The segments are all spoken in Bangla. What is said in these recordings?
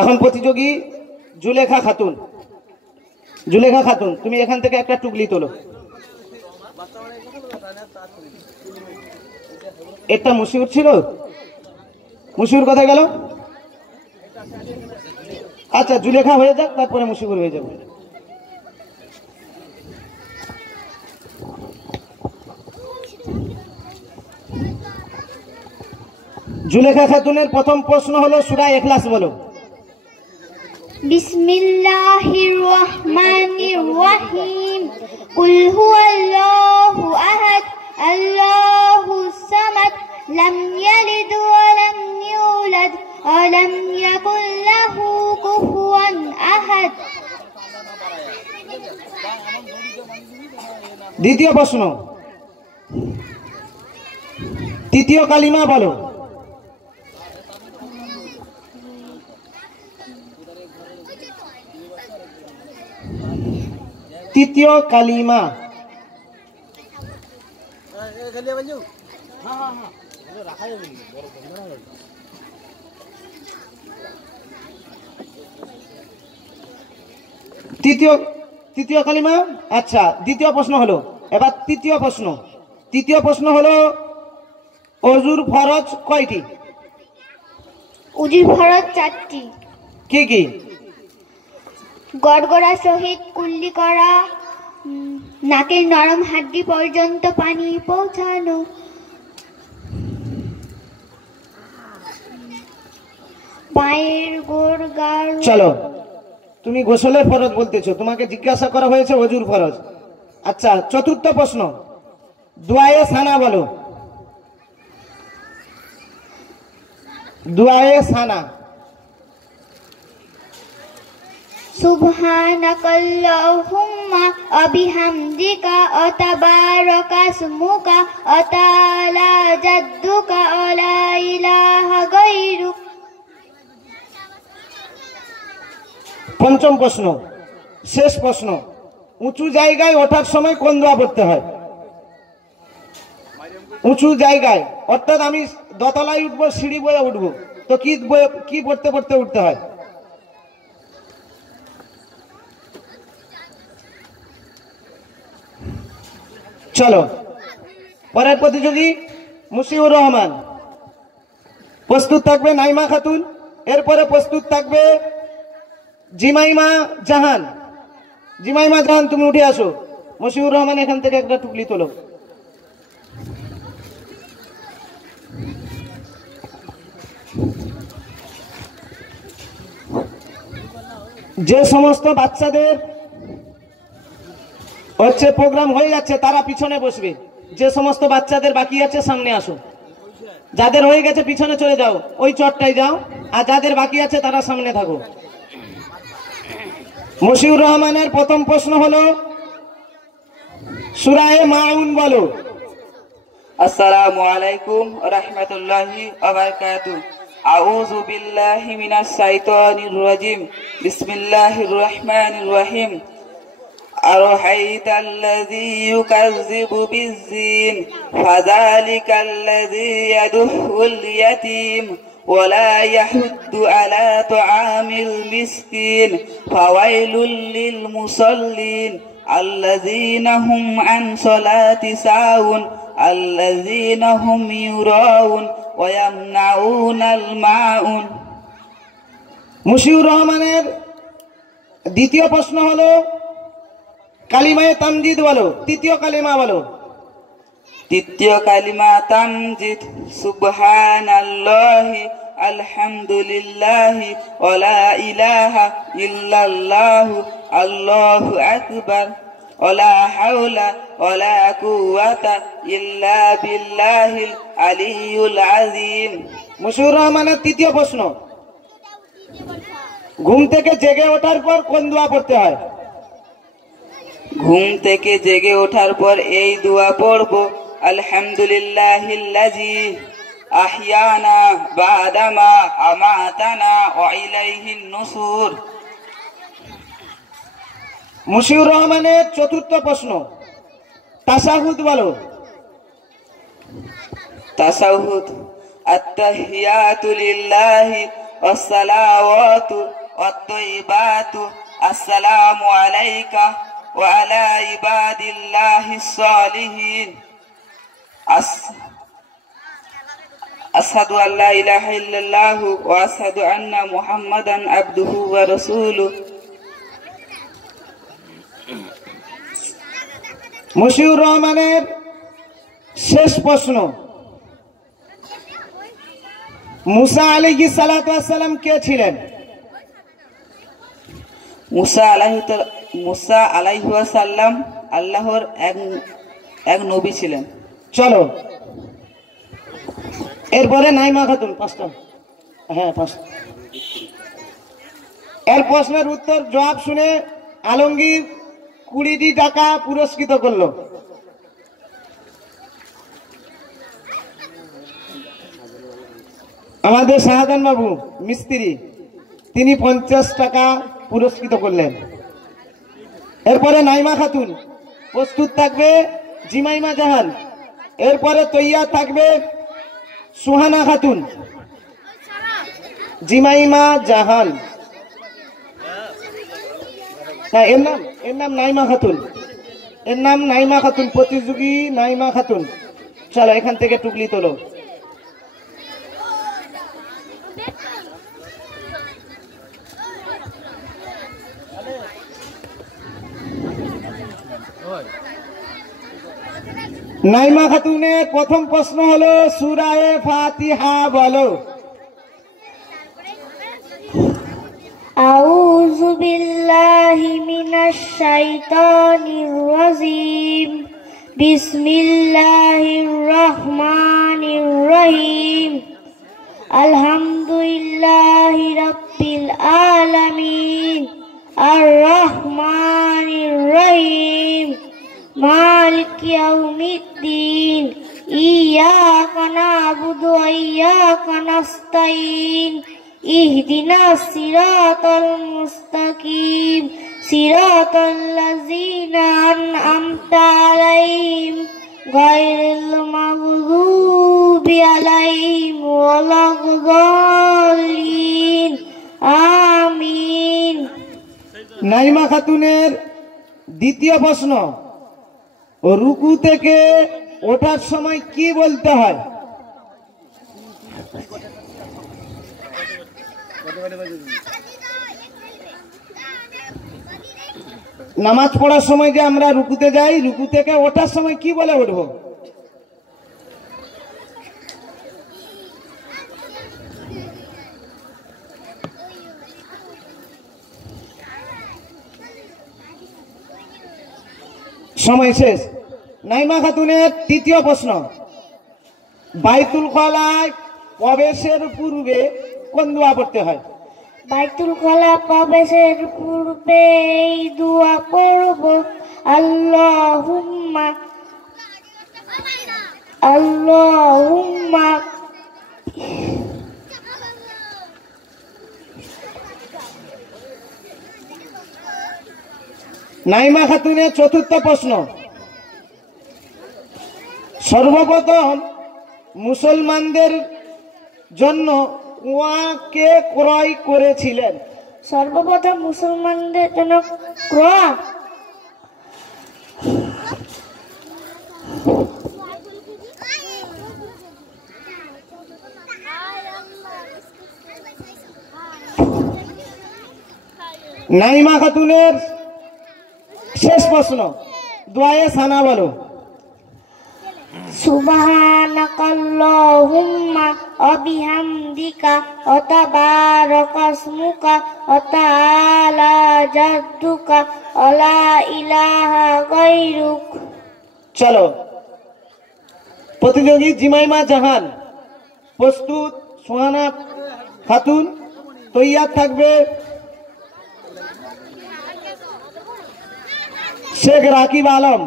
এখন প্রতিযোগী জুলেখা খাতুন। জুলেখা খাতুন, তুমি এখান থেকে একটা টুকলি তোলো। এটা মুশিউর ছিল, মুশিউর কোথায় গেল? আচ্ছা, জুলেখা হয়ে যাক, তারপরে মুশিউর হয়ে যাবে। জুলেখা খাতুনের প্রথম প্রশ্ন হলো সূরা ইখলাস বলো। বিসমিল্লাহির রহমানির রহিম। কুল হুয়াল্লাহু আহাদ আল্লাহুস সামাদ লাম ইয়ালিদ ওয়া লাম ইউলাদ ওয়া লাম ইয়াকুল লাহু কুফুয়ান আহাদ। দ্বিতীয় প্রশ্ন, তৃতীয় কালিমা বলো। তৃতীয় কালিমা। তৃতীয় কালিমা। আচ্ছা, দ্বিতীয় প্রশ্ন হলো, এবার তৃতীয় প্রশ্ন। তৃতীয় প্রশ্ন হলো অজুর ফরজ কয়টি? উজুর ফরজ 4টি। কি কি? গড়গড়া সহিত কুল্লি করা, নাকের নরম হাড্ডি পর্যন্ত পানি পৌঁছানো, পায়ের গোড় গাড়। চলো, তুমি গোসলের ফরজ বলতেছো, তোমাকে জিজ্ঞাসা করা হয়েছে অজুর ফরজ। আচ্ছা, চতুর্থ প্রশ্ন, দুআয়ে সানা বলো। দুআয়ে সানা। সুবহানাকাল্লাহুম্মা ওয়া বিহামদিকা ওয়া তাবারাকা ইসমুকা ওয়া তাআলা জাদ্দুকা ওয়া লা ইলাহা গায়রুক। পঞ্চম প্রশ্ন, শেষ প্রশ্ন, উঁচু জায়গায় ওঠার সময় কোন দোয়া পড়তে হয়? উঁচু জায়গায়, অর্থাৎ আমি দোতলায় উঠবো, সিঁড়ি বয়ে উঠবো, তো কি পড়তে পড়তে উঠতে হয়? চলো, পরের প্রতিযোগী মুশিউর রহমান। প্রস্তুত থাকবে নাইমা খাতুন, এরপরে প্রস্তুত থাকবে জিমাইমা জাহান। জিমাইমা জাহান, তুমি উঠে আসো। মুশিউর রহমান এখান থেকে একটা টুকলি তোলো। যে সমস্ত বাচ্চাদের হচ্ছে প্রোগ্রাম হয়ে যাচ্ছে তারা পিছনে বসবে, যে সমস্ত বাচ্চাদের বাকি আছে সামনে আসো, যাদের হয়ে গেছে পিছনে চলে যাও, ওই চটটাই যাও, আর যাদের বাকি আছে তারা সামনে থাকো। মুশিউর রহমানের প্রথম প্রশ্ন হলো সূরা মাউন বলো। আসসালামু আলাইকুম ওয়া রাহমাতুল্লাহি ওয়া বারাকাতুহু। আউযু বিল্লাহি মিনাশ শাইতানির রাজিম। বিসমিল্লাহির রহমানির রহিম। আরহাইতাল্লাযী ইউকাযযিবু বিয-যিন ফাযালিকাল্লাযী ইয়াদুহুল ইয়াতীম ওয়া লা ইয়াহুদ্দু আলা তুআমিল মিসকিন ফাওয়াইলুল লিল মুসাল্লিন আল্লাযীনা হুম আন সালাতি সাহুন আল্লাযীনা হুম ইউরাউন ওয়া ইয়ামনাউনাল মাউন। মুশিউর রহমানের দ্বিতীয় প্রশ্ন হলো কালিমায়ে তামজিদ বলো। তৃতীয় কালিমা বলো। তৃতীয় কালিমা তামজিদ। সুবহানাল্লাহি আলহামদুলিল্লাহি ওয়া লা ইলাহা ইল্লাল্লাহু আল্লাহু আকবার ওয়া লা হাওলা ওয়া লা কুওয়াতা ইল্লা বিল্লাহিল আলিয়্যুল আযীম। মুশিউর রহমানের তৃতীয় প্রশ্ন, ঘুম থেকে জেগে ওঠার পর কোন দোয়া পড়তে হয়? ঘুম থেকে জেগে ওঠার পর এই দোয়া পড়ব, আলহামদুলিল্লাহিল্লাযী আহইয়ানা বাদামা আমাতানা ওয়া ইলাইহিন নুশুর। মুশিউর রহমানের চতুর্থ প্রশ্ন, তাশাহুদ বলো। তাশাহুদ। আত্তাহিয়াতু লিল্লাহি والصلوات والطيبات السلام عليك وعلى عباد الله الصالحين أشهد أن لا إله إلا الله وأشهد أن محمدا عبده ورسوله মশিউর রহমানের শেষ প্রশ্ন, মুসা আলাইহিস সালাতু ওয়াস সালাম কে ছিলেন? মুসা আলাইহিস সালাম আল্লাহর এক নবী ছিলেন। চলো এরপরে নাইমা খাতুন, পাঁচটা, হ্যাঁ পাঁচটা। এর প্রশ্নের উত্তর জবাব শুনে আলমগীর 20টি টাকা পুরস্কৃত করলো। আমাদের শাহজাহান বাবু মিস্ত্রি, তিনি 50 টাকা পুরস্কৃত করলেন। এরপরে নাইমা খাতুন, প্রস্তুত থাকবে জিমাইমা জাহান। এরপরে তৈয়ার থাকবে সুহানা খাতুন, জিমাইমা জাহান, হ্যাঁ এর নাম নাইমা খাতুন, এর নাম নাইমা খাতুন, প্রতিযোগী নাইমা খাতুন। চলো এখান থেকে টুকলি তোলো। নাইমা খাতুনের প্রথম প্রশ্ন হলো সূরায়ে ফাতিহা বলো। আউযু বিল্লাহি মিনাশ শাইতানির রাজিম। বিসমিল্লাহির রহমানির রহিম। আলহামদুলিল্লাহি রাব্বিল আলামিন। আর রহমানির রহিম। মালিকি ইয়াউমিদ্দিন। ইয়্যাকা না'বুদু ওয়া ইয়্যাকা নাস্তাঈন। ইহদিনাস সিরাতাল মুস্তাকিম। সিরাতাল্লাযীনা আন'আমতা আলাইহিম গায়রিল মাগযুবি আলাইহিম ওয়ালাদ-দাল্লিন। আমিন। নাইমা খাতুনের দ্বিতীয় প্রশ্ন, রুকু থেকে ওঠার সময় কি বলতে হয়? নামাজ পড়ার সময় যে আমরা রুকুতে যাই, রুকু থেকে ওঠার সময় কি বলে উঠবো? সময় শেষ। নাইমা খাতুনের তৃতীয় প্রশ্ন, বাইতুল খলায় প্রবেশের পূর্বে কোন দোয়া পড়তে হয়? বাইতুল খলা প্রবেশের পূর্বে এই দোয়া পড়ব। আল্লাহুম্মা আল্লাহুম্মা নাইমা খাতুনের চতুর্থ প্রশ্ন, সর্বপ্রথম মুসলমানদের জন্য কুয়া কে ক্রয় করেছিলেন? সর্বপ্রথম মুসলমানদের জন্য কুয়া নাইমা খাতুনের শেষ প্রশ্ন, দোয়ায়ে সানা বলো। সুবহানাকাল্লাহুম্মা ওয়া বিহামদিকা ওয়া তাবারাকা ইসমুকা ওয়া তাআলা জাদ্দুকা ওয়া লা ইলাহা গায়রুক। চলো প্রতিযোগী জিমাইমা জাহান প্রস্তুত, সুহানা খাতুন তৈয়ার থাকবে, শেখ রাকিব আলম,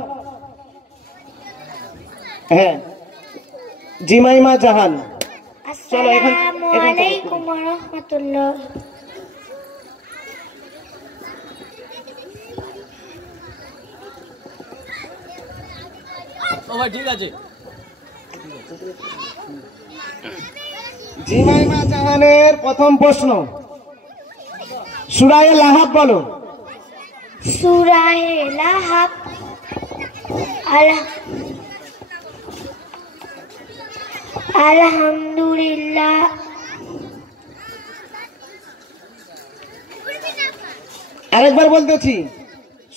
হ্যাঁ জিমাইমা জাহান। চলো আসসালামু আলাইকুম ওয়া রাহমাতুল্লাহ। ও ভাই ঠিক আছে। জিমাইমা জাহানের প্রথম প্রশ্ন, সূরা লাহাব বলো। সূরা লাহাব। আলহামদুলিল্লাহ। আরেকবার বলতেছি,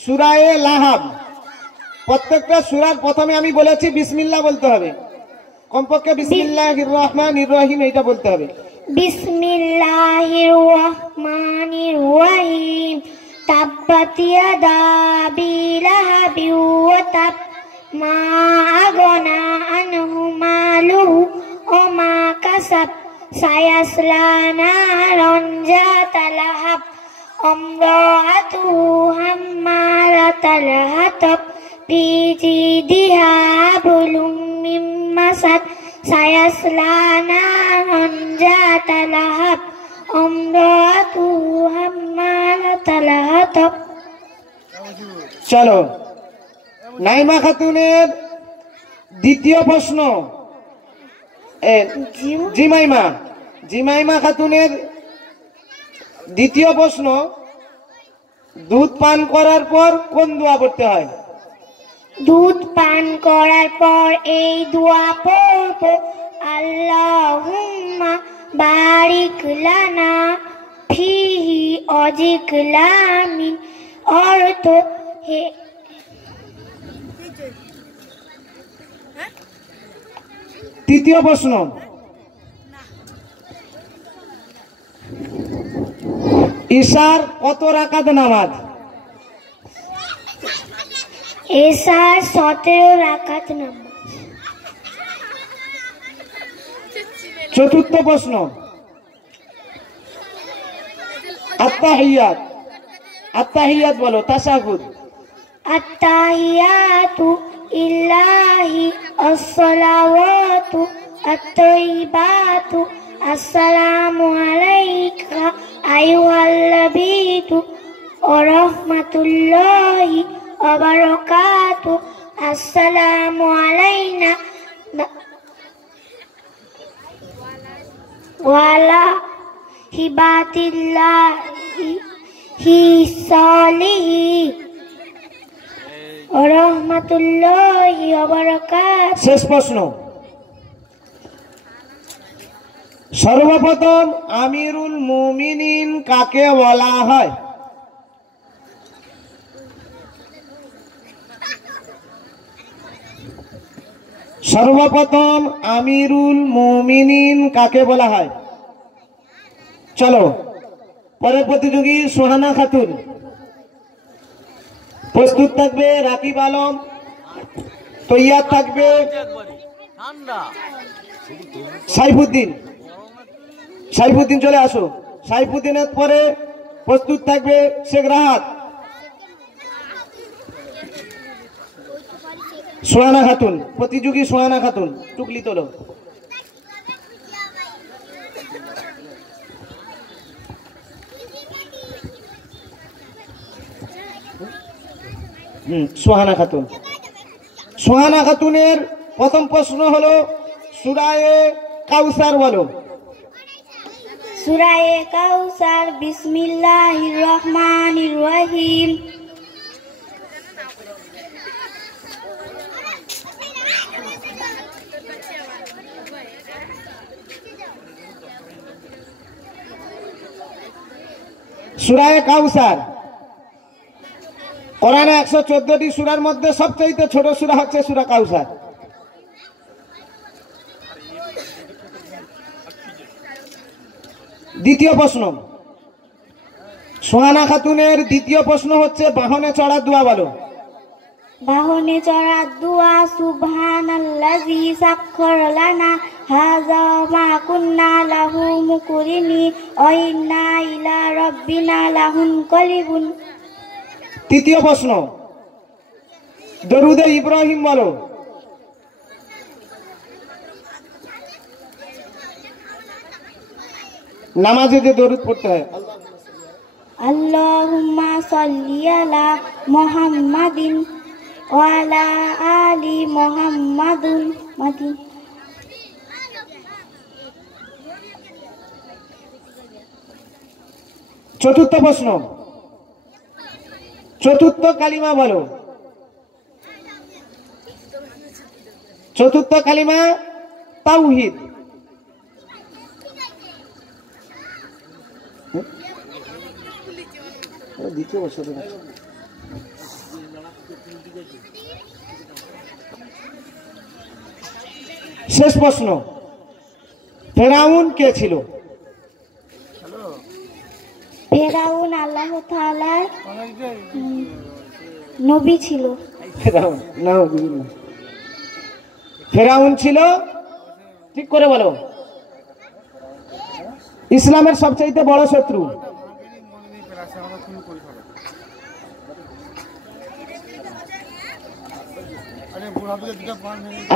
সূরা লাহাব। প্রত্যেকটা সূরার প্রথমে আমি বলেছি বিসমিল্লাহ বলতে হবে, কমপক্ষে বিসমিল্লাহির রহমানির রহিম এটা বলতে হবে। বিসমিল্লাহির রহমানির রহিম। তাব্বাত ইয়াদা আবি লাহাবিন ওয়া তাব, মা আগনা আনহু মালুহু ওয়া মা কাসাব, সায়াসলা নারান যাতা লাহাব, আমরাতুহু হাম্মালাতাল হাতাব, ফি জিদিহা হাবলুম মিন মাসাদ, সায়াসলা নারান যাতা লাহাব, আমরাতুহু হাম্মালাতাল হাতাব। চলো, নাইমা খাতুনের দ্বিতীয় প্রশ্ন। জিমাইমা খাতুনের দ্বিতীয় প্রশ্ন, দুধ পান করার পর কোন দোয়া পড়তে হয়? দুধ পান করার পর এই দোয়া পড়ব, আল্লাহুম্মা বারিক লানা ফিহি ওয়াজিকলা মিন। অর্থ, হে তৃতীয় প্রশ্ন, ঈশার কত রাকাত নামাজ? এশার 17 রাকাত নামাজ। চতুর্থ প্রশ্ন, আত্তাহিয়াত বলো, তাশাহুদ। আত্তাহিয়াতু ইল্লাহি আসসালাওয়াতু আত-তাইয়্যিবাতু, আসসালামু আলাইকা আইয়ুহাল নাবিয়্যু ওয়া রাহমাতুল্লাহি ওয়া বারাকাতুহু, আসসালামু আলাইনা ওয়া আলা ইবাদিল্লাহি সালিহিন ওয়া রাহমাতুল্লাহি ওয়া বারাকাতুহু। শেষ প্রশ্ন, সর্বপ্রথম আমিরুল মুমিনিন কাকে বলা হয়? সর্বপ্রথম আমিরুল মুমিনিন কাকে বলা হয়? চলো, পরের প্রতিযোগী সোহানা খাতুন। প্রস্তুত থাকবে রাকিব আলম, তৈয়ার থাকবে সাইফুদ্দিন চলে আসো। সাইফুদ্দিনের পরে প্রস্তুত থাকবে শেখ রাহাত। সোহানা খাতুন, প্রতিযোগী সোহানা খাতুন, টুকলি তোলো। সোহানা খাতুন। সোহানা খাতুনের প্রথম প্রশ্ন হলো সূরা কাউসার বলো। সূরা কাউসার। বিসমিল্লাহির রহমানির রহিম। সূরা কাউসার কোরআনে 114টি সূরার মধ্যে সবচেয়ে ছোট সূরা হচ্ছে সূরা কাউসার। দ্বিতীয় প্রশ্ন, সোহানা খাতুনের দ্বিতীয় প্রশ্ন হচ্ছে বাহনে চড়ার দোয়া বলো। বাহনে চড়ার দোয়া। সুবহানাল্লাযী সাখখারা লানা হাযা মা কুন্না লাহু মুকরিনিন ওয়া ইন্না ইলা রাব্বিনা লামুনকালিবুন। তৃতীয় প্রশ্ন, দরুদে ইব্রাহিম বলো। নামাজে যে দরুদ পড়তে হয়। আল্লাহুম্মা সাল্লি আলা মুহাম্মাদিন ওয়া আলা আলি মুহাম্মাদিন। চতুর্থ প্রশ্ন, চতুর্থ কালিমা বলো। চতুর্থ কালিমা তাওহীদ। দ্বিতীয় বছর শেষ প্রশ্ন, ফেরাউন কে ছিল? ফেরাউন আল্লাহ তাআলার নবী ছিল। ফেরাউন না, ফেরাউন ছিল, ঠিক করে বলো। ইসলামের সবচেয়ে বড় শত্রু।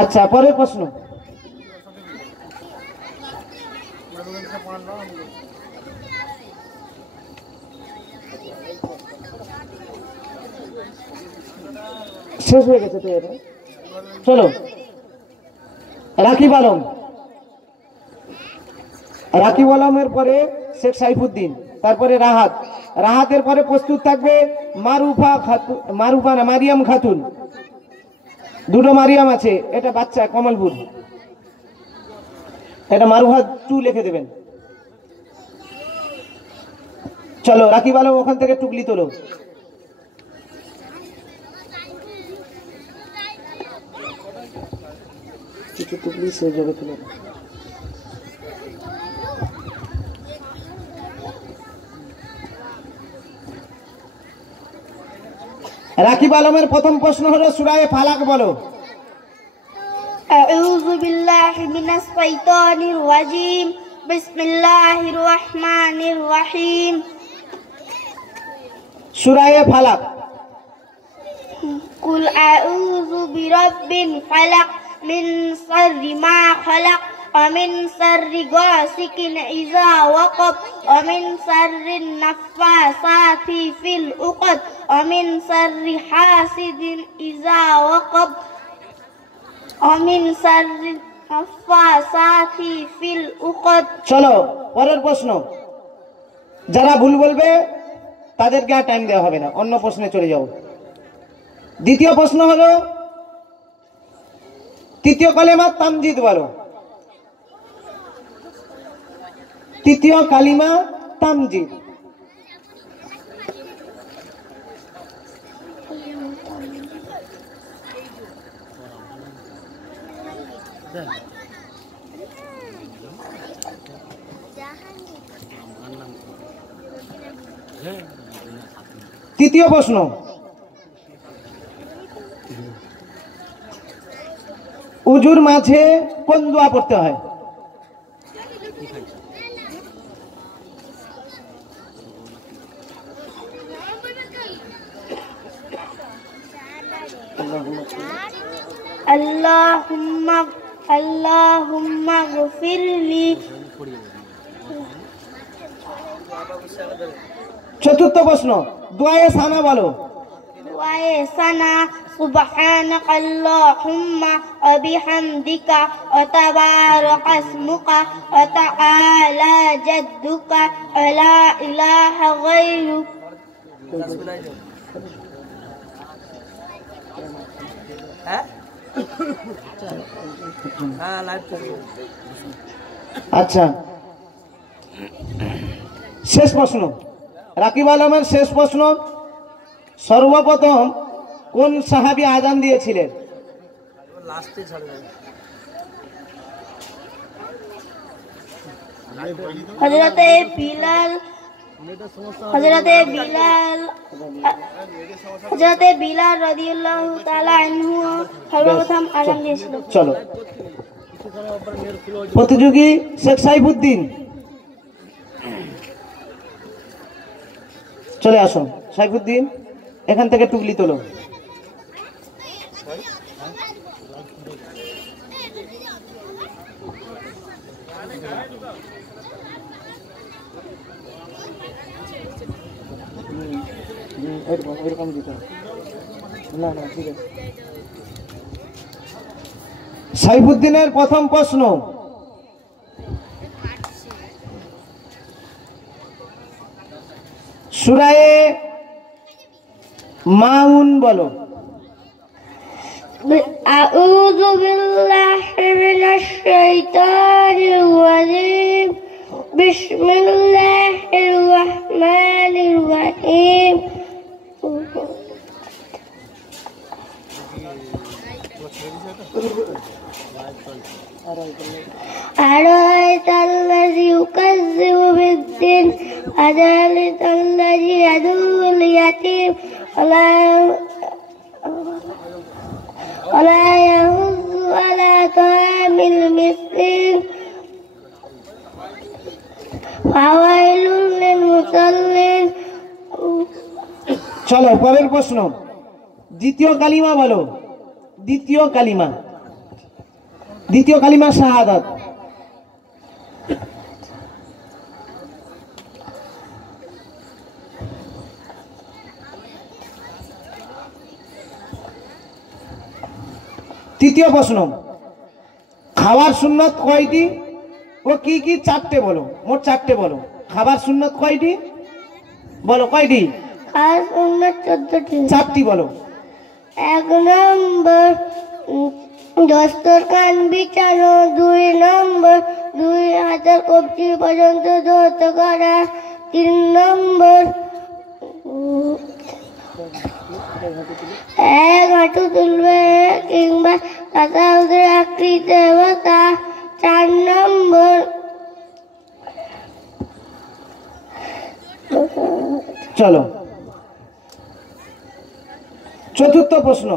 আচ্ছা, পরের প্রশ্ন। শেষ হয়ে গেছে তো এটা। চলো, রাকিব আলম। রাকিব আলমের পরে শেখ সাইফুদ্দিন, তারপরে রাহাত। রাহাতের পরে প্রস্তুত থাকবে মারুফা খাতুন, মারুফা না মারিয়াম খাতুন। দুটো মারিয়াম আছে, এটা বাচ্চা কমলপুর, এটা মারুফা 2 লিখে দেবেন। চলো, রাকিব আলম ওখান থেকে টুকলি তোলো। কিছু টুকলি সে যাবে তোলো। রাকিব আলমের প্রথম প্রশ্ন হলো সূরা ফালাক বলো। আউযু বিল্লাহি মিনাশ শাইতানির রাজিম। বিসমিল্লাহির রহমানির রহিম। সূরা ফালাক। কুল আউযু বিরাব্বিল ফালাক মিন শাররি মা খালাক ওয়া মিন শাররি গাসিকিন ইযা ওয়াকাব ওয়া মিন শাররিন নাফাসাতি ফিল উকদ ওয়া মিন শাররি হাসিদিন ইযা ওয়াকাব ওয়া মিন শাররি নাফাসাতি ফিল উকদ। চলো, পরের প্রশ্ন। যারা ভুল বলবে তাদেরকে আর টাইম দেওয়া হবে না, অন্য প্রশ্নে চলে যাও। দ্বিতীয় প্রশ্ন হলো তৃতীয় কালিমা তামজিদ বলো। তৃতীয় কালিমা তামজিদ। তৃতীয় প্রশ্ন, উজুর মাঝে কোন দোয়া পড়তে হয়? আল্লাহুম্মা গফিরলি। চতুর্থ প্রশ্ন, দোয়ায়ে সানা বলো। দোয়ায়ে সানা সুবহানাকাল্লাহুম্মা ওয়া বিহামদিকা ওয়া তাবারাকা ইসমুকা ওয়া তাআলা জাদ্দুকা ওয়া লা ইলাহা গায়রুক। আচ্ছা, শেষ প্রশ্ন, রাকিব আলমের শেষ প্রশ্ন। সর্বপ্রথম কোন সাহাবী আযান দিয়েছিলেন? হযরতে বিলাল। হযরতে বিলাল রাদিয়াল্লাহু তাআলা আনহু সর্বপ্রথম আযান দিয়েছিল। চলো, প্রতিযোগী শেখ সাইফুদ্দিন চলে আসো। সাইফুদ্দিন এখান থেকে টুকলি তোলো। এরকম দিতে না, না ঠিক আছে। সাইফুদ্দিনের প্রথম প্রশ্ন, সূরায়ে মাউন বলো। আউযু বিল্লাহি মিনাশ শাইতানির রাজিম। বিসমিল্লাহির রাহমানির রাহিম। أرأيت الذي يكذب بالدين فذلك الذي يدعو اليتيم ولا يحض على طعام المسكين فويل للمصلين। চলো পরের প্রশ্ন, দ্বিতীয় কালিমা বলো। দ্বিতীয় কালিমা, দ্বিতীয় কালিমা শাহাদাত। তৃতীয় প্রশ্ন, খাবার সুন্নত কয়টি ও কি কি? চারটে বলো, মোট চারটে বলো। খাবার সুন্নত কয়টি বলো, কয়টি? খাবার সুন্নত 14টি। চারটি বলো। 1 নম্বর দস্তরখান বিছানো। 2 নম্বর 2 হাজার কবজি পর্যন্ত ধৌত করা। 3 নম্বর 1 হাঁটু তুলবে কিংবা তাতাউদের আকৃতিতে বসা। 4 নম্বর চলো চতুর্থ প্রশ্ন,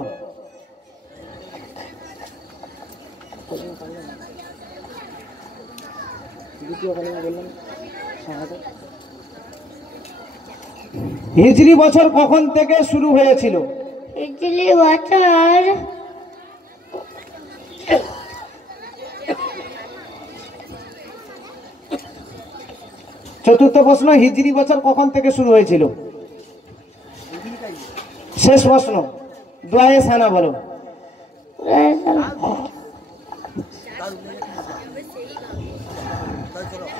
হিজরি বছর কখন থেকে শুরু হয়েছিল? হিজরি বছর চতুর্থ প্রশ্ন, হিজরি বছর কখন থেকে শুরু হয়েছিল? শেষ প্রশ্ন, দোয়ায়ে সানা বলো।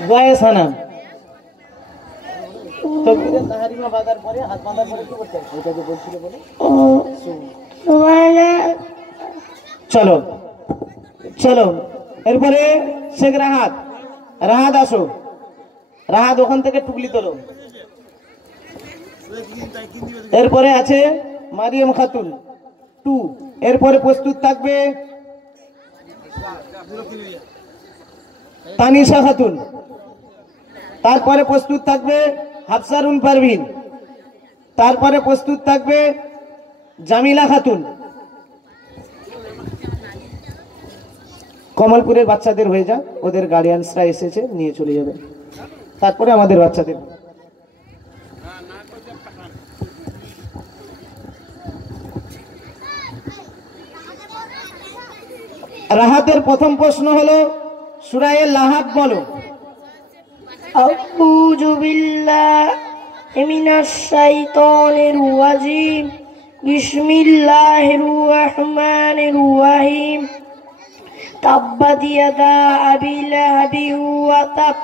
দোয়ায়ে সানা। চলো চলো এরপরে শেখ রাহাত। রাহাত আসো, রাহাত ওখান থেকে টুকলি তোলো। এরপরে আছে মারিয়াম খাতুন 2। এরপরে প্রস্তুত থাকবে তানিশা খাতুন। তারপরে প্রস্তুত থাকবে হাফসারুন পারভিন। তারপরে প্রস্তুত থাকবে জামিলা খাতুন। কমলপুরের বাচ্চাদের হয়ে যাক, ওদের গার্ডিয়ানসরা এসেছে, নিয়ে চলে যাবে। তারপরে আমাদের বাচ্চাদের। রাহাতের প্রথম প্রশ্ন হলো সূরায়ে লাহাব বলো। আউযু বিল্লাহি মিনাশ শাইতানির রাজিম। বিসমিল্লাহির রাহমানির রাহিম। তাব্বাত ইয়াদা আবি লাহাবিন ওয়া তাব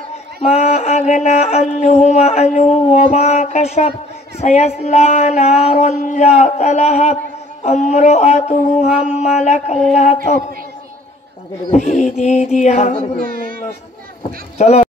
মা আগনা আনহু মা'আহু ওয়া মা কাসাব সায়াসলা নারান যাতা লাহাব আমরাতুহু হাম্মালাতাল হাতাব ফি জিদিহা হাবলুম মিন মাসad। চলো।